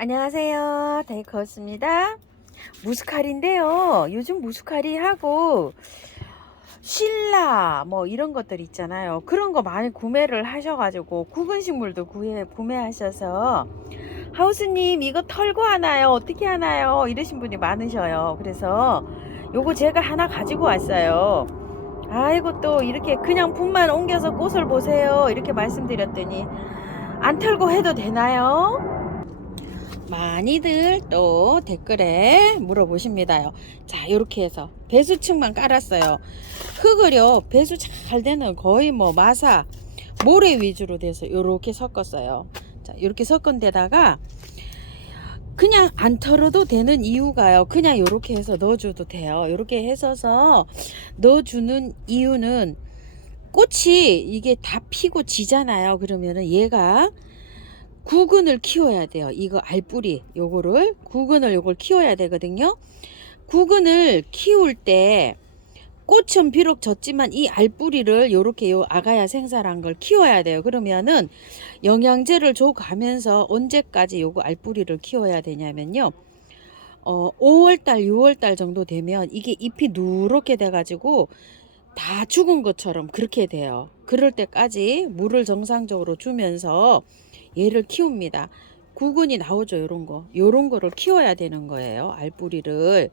안녕하세요. 데이커스입니다. 무스칼인데요. 요즘 무스칼이하고 신라 뭐 이런 것들 있잖아요. 그런 거 많이 구매를 하셔가지고 구근 식물도 구매하셔서 하우스님 이거 털고 하나요? 어떻게 하나요? 이러신 분이 많으셔요. 그래서 요거 제가 하나 가지고 왔어요. 아이고 또 이렇게 그냥 분만 옮겨서 꽃을 보세요. 이렇게 말씀드렸더니 안 털고 해도 되나요? 많이들 또 댓글에 물어보십니다요. 자, 이렇게 해서 배수층만 깔았어요. 흙을요, 배수 잘 되는 거의 뭐 마사, 모래 위주로 돼서 이렇게 섞었어요. 자, 이렇게 섞은 데다가 그냥 안 털어도 되는 이유가요. 그냥 이렇게 해서 넣어줘도 돼요. 이렇게 해서 넣어주는 이유는 꽃이 이게 다 피고 지잖아요. 그러면은 얘가 구근을 키워야 돼요. 이거 알뿌리 요거를 요걸 키워야 되거든요. 구근을 키울 때 꽃은 비록 졌지만 이 알뿌리를 요렇게 요 아가야 생살한 걸 키워야 돼요. 그러면은 영양제를 줘가면서 언제까지 요거 알뿌리를 키워야 되냐면요. 5월달 6월달 정도 되면 이게 잎이 누렇게 돼가지고 다 죽은 것처럼 그렇게 돼요. 그럴 때까지 물을 정상적으로 주면서 얘를 키웁니다. 구근이 나오죠. 요런 거를 키워야 되는 거예요. 알뿌리를.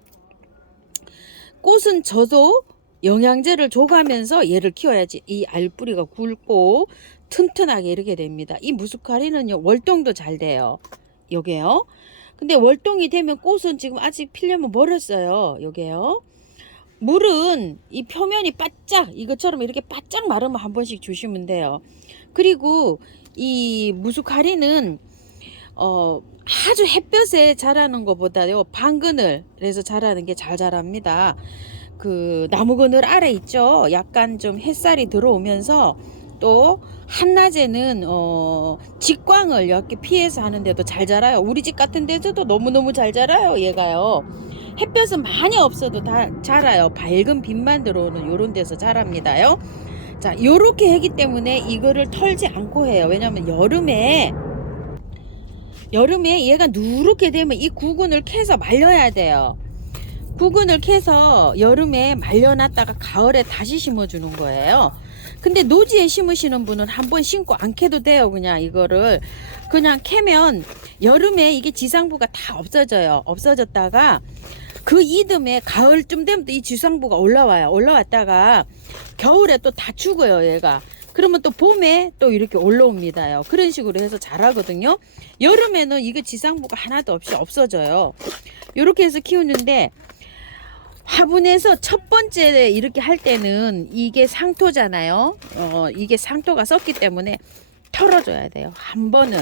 꽃은 져도 영양제를 줘가면서 얘를 키워야지 이 알뿌리가 굵고 튼튼하게 이렇게 됩니다. 이 무스카리는요, 월동도 잘 돼요. 요게요. 근데 월동이 되면 꽃은 지금 아직 피려면 멀었어요. 요게요. 물은 이 표면이 바짝 이것처럼 이렇게 바짝 마르면 한 번씩 주시면 돼요. 그리고 이 무스카리는 아주 햇볕에 자라는 것보다요 반그늘에서 자라는 게 잘 자랍니다. 그 나무 그늘 아래 있죠. 약간 좀 햇살이 들어오면서 또 한낮에는 직광을 이렇게 피해서 하는데도 잘 자라요. 우리 집 같은 데서도 너무너무 잘 자라요. 얘가요. 햇볕은 많이 없어도 다 자라요. 밝은 빛만 들어오는 요런 데서 자랍니다요. 자, 요렇게 하기 때문에 이거를 털지 않고 해요. 왜냐면 여름에 얘가 누렇게 되면 이 구근을 캐서 말려야 돼요. 구근을 캐서 여름에 말려놨다가 가을에 다시 심어주는 거예요. 근데 노지에 심으시는 분은 한번 심고 안 캐도 돼요. 그냥 이거를 그냥 캐면 여름에 이게 지상부가 다 없어져요. 없어졌다가 그 이듬해 가을쯤 되면 또 이 지상부가 올라와요. 올라왔다가 겨울에 또 다 죽어요. 얘가. 그러면 또 봄에 또 이렇게 올라옵니다요. 그런 식으로 해서 자라거든요. 여름에는 이게 지상부가 하나도 없이 없어져요. 이렇게 해서 키우는데 화분에서 첫 번째 이렇게 할 때는 이게 상토잖아요. 이게 상토가 썩기 때문에 털어줘야 돼요. 한 번은.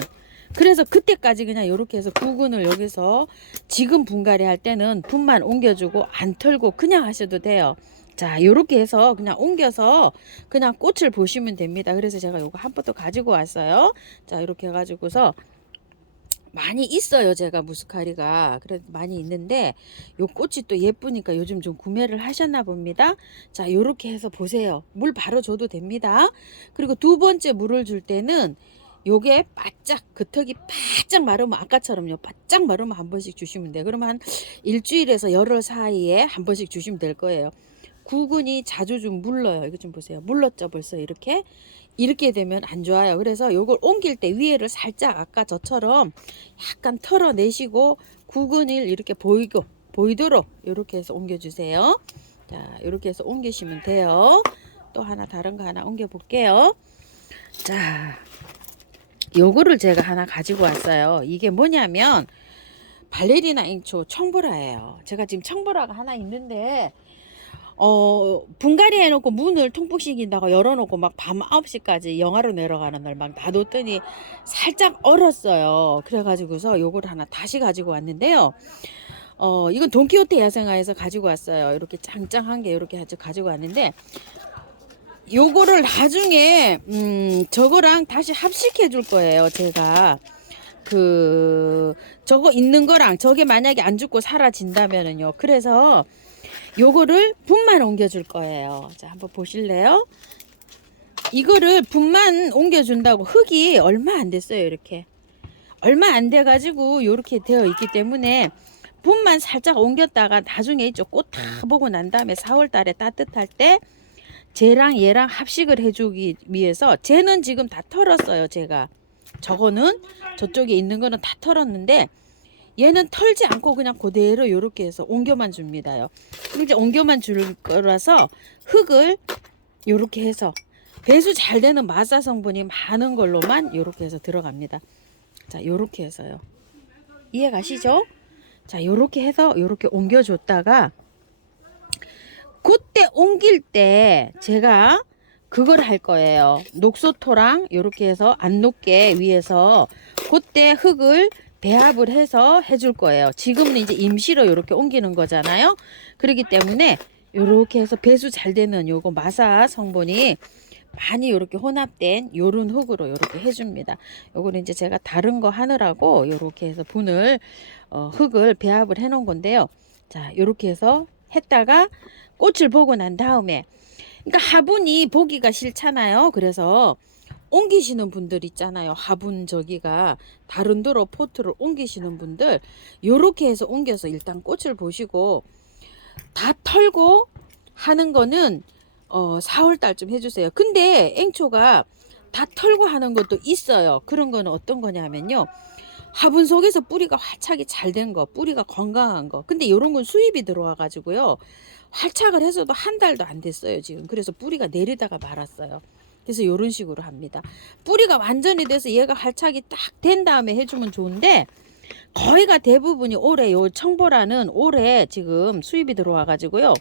그래서 그때까지 그냥 이렇게 해서 구근을 여기서 지금 분갈이 할 때는 분만 옮겨주고 안 털고 그냥 하셔도 돼요. 자, 이렇게 해서 그냥 옮겨서 그냥 꽃을 보시면 됩니다. 그래서 제가 요거 한 포트 가지고 왔어요. 자, 이렇게 해가지고서 많이 있어요. 제가 무스카리가 그래도 많이 있는데 요 꽃이 또 예쁘니까 요즘 좀 구매를 하셨나 봅니다. 자, 요렇게 해서 보세요. 물 바로 줘도 됩니다. 그리고 두 번째 물을 줄 때는 요게 바짝 그 턱이 바짝 마르면 아까처럼요 바짝 마르면 한 번씩 주시면 돼요. 그러면 한 일주일에서 열흘 사이에 한 번씩 주시면 될 거예요. 구근이 자주 좀 물러요. 이거 좀 보세요. 물렀죠 벌써 이렇게 되면 안 좋아요. 그래서 요걸 옮길 때 위에를 살짝 아까 저처럼 약간 털어내시고 구근을 이렇게 보이도록 이렇게 해서 옮겨주세요. 자, 이렇게 해서 옮기시면 돼요. 또 하나 다른 거 하나 옮겨 볼게요. 자, 요거를 제가 하나 가지고 왔어요. 이게 뭐냐면 발레리나 앵초 청보라예요. 제가 지금 청보라가 하나 있는데 분갈이 해놓고 문을 통풍시킨다고 열어놓고 막 밤 9시까지 영하로 내려가는 날 막 놔뒀더니 살짝 얼었어요. 그래가지고서 요걸 하나 다시 가지고 왔는데요. 이건 돈키호테 야생화에서 가지고 왔어요. 이렇게 짱짱한 게 이렇게 가지고 왔는데 요거를 나중에 저거랑 다시 합식해 줄 거예요. 제가 저거 있는 거랑 저게 만약에 안 죽고 사라진다면은요. 그래서 요거를 분만 옮겨 줄 거예요. 자, 한번 보실래요? 이거를 분만 옮겨 준다고 흙이 얼마 안 됐어요. 이렇게 얼마 안 돼 가지고 이렇게 되어 있기 때문에 분만 살짝 옮겼다가 나중에 이쪽 꽃 다 보고 난 다음에 4월 달에 따뜻할 때 쟤랑 얘랑 합식을 해주기 위해서, 쟤는 지금 다 털었어요. 제가 저거는 저쪽에 있는 거는 다 털었는데 얘는 털지 않고 그냥 그대로 이렇게 해서 옮겨만 줍니다요. 이제 옮겨만 줄 거라서 흙을 이렇게 해서 배수 잘 되는 마사 성분이 많은 걸로만 이렇게 해서 들어갑니다. 자, 이렇게 해서요. 이해 가시죠? 자, 이렇게 해서 이렇게 옮겨줬다가 그때 옮길 때 제가 그걸 할 거예요. 녹소토랑 이렇게 해서 안 녹게 위에서 그때 흙을 배합을 해서 해줄 거예요. 지금은 이제 임시로 이렇게 옮기는 거잖아요. 그렇기 때문에 이렇게 해서 배수 잘 되는 요거 마사 성분이 많이 이렇게 혼합된 요런 흙으로 이렇게 해줍니다. 요거는 이제 제가 다른 거 하느라고 이렇게 해서 분을 흙을 배합을 해 놓은 건데요. 자, 이렇게 해서 했다가 꽃을 보고 난 다음에, 그러니까 화분이 보기가 싫잖아요. 그래서 옮기시는 분들 있잖아요. 화분 저기가 다른 데로 포트를 옮기시는 분들 요렇게 해서 옮겨서 일단 꽃을 보시고 다 털고 하는 거는 4월 달쯤 해주세요. 근데 앵초가 다 털고 하는 것도 있어요. 그런 거는 어떤 거냐면요, 화분 속에서 뿌리가 활착이 잘 된 거, 뿌리가 건강한 거. 근데 요런 건 수입이 들어와 가지고요, 활착을 해서도 한 달도 안 됐어요 지금. 그래서 뿌리가 내리다가 말았어요. 그래서 요런 식으로 합니다. 뿌리가 완전히 돼서 얘가 활착이 딱 된 다음에 해주면 좋은데, 거의가 대부분이 올해 요 청보라는 올해 지금 수입이 들어와 가지고요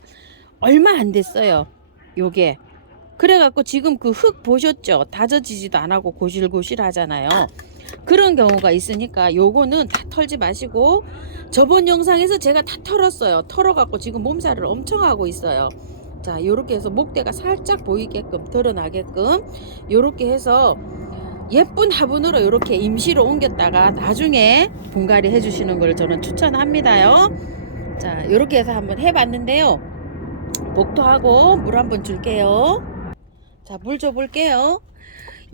얼마 안 됐어요 요게. 그래갖고 지금 그 흙 보셨죠? 다져지지도 안 하고 고실고실 하잖아요. 그런 경우가 있으니까 요거는 다 털지 마시고, 저번 영상에서 제가 다 털었어요. 털어갖고 지금 몸살을 엄청 하고 있어요. 자, 요렇게 해서 목대가 살짝 보이게끔 드러나게끔 요렇게 해서 예쁜 화분으로 이렇게 임시로 옮겼다가 나중에 분갈이 해주시는 걸 저는 추천합니다요. 자, 요렇게 해서 한번 해봤는데요, 복토하고 물 한번 줄게요. 자, 물 줘볼게요.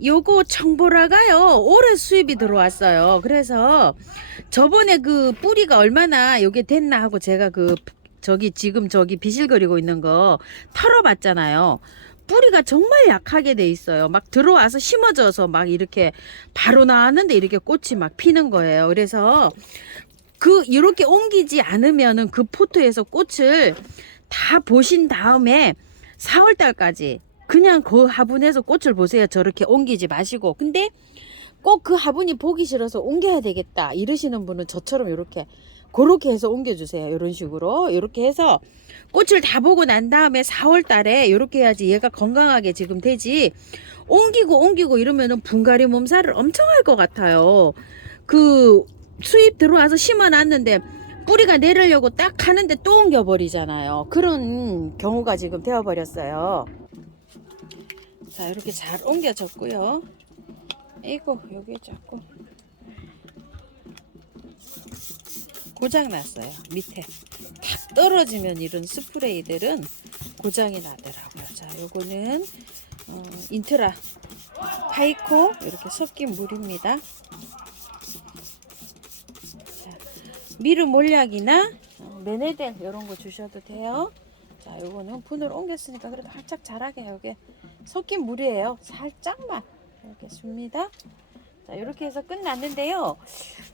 요거 청보라가요 올해 수입이 들어왔어요. 그래서 저번에 그 뿌리가 얼마나 요게 됐나 하고 제가 그 저기 지금 저기 비실거리고 있는 거 털어봤잖아요. 뿌리가 정말 약하게 돼 있어요. 막 들어와서 심어져서 막 이렇게 바로 나왔는데 이렇게 꽃이 막 피는 거예요. 그래서 그 이렇게 옮기지 않으면은 그 포트에서 꽃을 다 보신 다음에 4월 달까지 그냥 그 화분에서 꽃을 보세요. 저렇게 옮기지 마시고. 근데 꼭 그 화분이 보기 싫어서 옮겨야 되겠다 이러시는 분은 저처럼 이렇게 그렇게 해서 옮겨주세요. 이런 식으로 이렇게 해서 꽃을 다 보고 난 다음에 4월 달에 이렇게 해야지 얘가 건강하게 지금 되지. 옮기고 이러면은 분갈이 몸살을 엄청 할 것 같아요. 그 수입 들어와서 심어놨는데 뿌리가 내리려고 딱 하는데 또 옮겨버리잖아요. 그런 경우가 지금 되어버렸어요. 자, 이렇게 잘 옮겨졌고요. 이거 여기 자꾸 고장 났어요. 밑에 탁 떨어지면 이런 스프레이들은 고장이 나더라고요. 자, 요거는 인트라 파이코 이렇게 섞인 물입니다. 자, 미르 몰약이나 메네덴 이런 거 주셔도 돼요. 자, 요거는 분을 옮겼으니까 그래도 활짝 자라게 여기 섞인 물이에요. 살짝만 이렇게 줍니다. 자, 이렇게 해서 끝났는데요.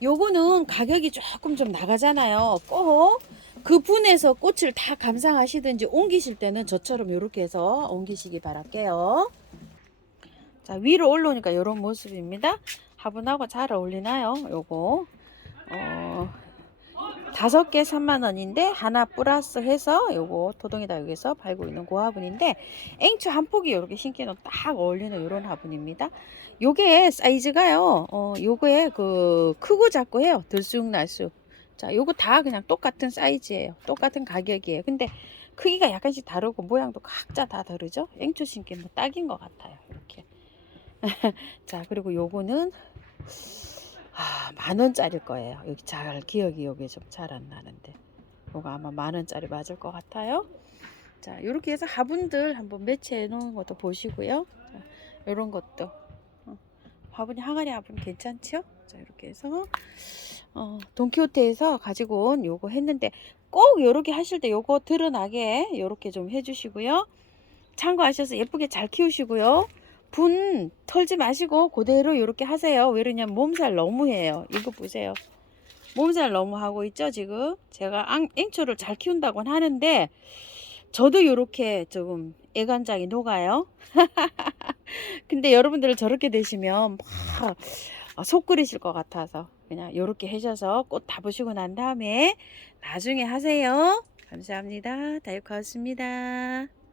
요거는 가격이 조금 좀 나가잖아요. 꼭 그 분에서 꽃을 다 감상하시든지 옮기실 때는 저처럼 이렇게 해서 옮기시기 바랄게요. 자, 위로 올라오니까 이런 모습입니다. 화분하고 잘 어울리나요? 요거 5개 3만원인데 하나 플러스 해서 요거 토동에다 여기서 팔고 있는 그 화분인데, 앵초 한 폭이 이렇게 신기는 딱 어울리는 이런 화분입니다. 요게 사이즈가요 요거에 그 크고 작고 해요. 들쑥날쑥. 자, 요거 다 그냥 똑같은 사이즈예요. 똑같은 가격이에요. 근데 크기가 약간씩 다르고 모양도 각자 다 다르죠. 앵초 신기 뭐 딱인 것 같아요. 이렇게. 자, 그리고 요거는 10,000원짜리일 거예요. 여기 잘 기억이 여기 좀 잘 안 나는데 요거 아마 10,000원짜리 맞을 것 같아요. 자, 이렇게 해서 화분들 한번 매치해 놓은 것도 보시고요. 자, 요런 것도 화분이 항아리 화분 괜찮죠? 자 이렇게 해서 돈키호테에서 가지고 온 요거 했는데 꼭 요렇게 하실 때 요거 드러나게 요렇게 좀 해주시고요. 참고하셔서 예쁘게 잘 키우시고요. 분 털지 마시고 그대로 요렇게 하세요. 왜냐면 몸살 너무 해요. 이거 보세요. 몸살 너무 하고 있죠 지금. 제가 앵초를 잘 키운다고는 하는데 저도 요렇게 조금 애간장이 녹아요. 근데 여러분들 저렇게 되시면 막 속 끓이실 것 같아서 그냥 요렇게 하셔서 꽃 다 보시고 난 다음에 나중에 하세요. 감사합니다. 다육하였습니다.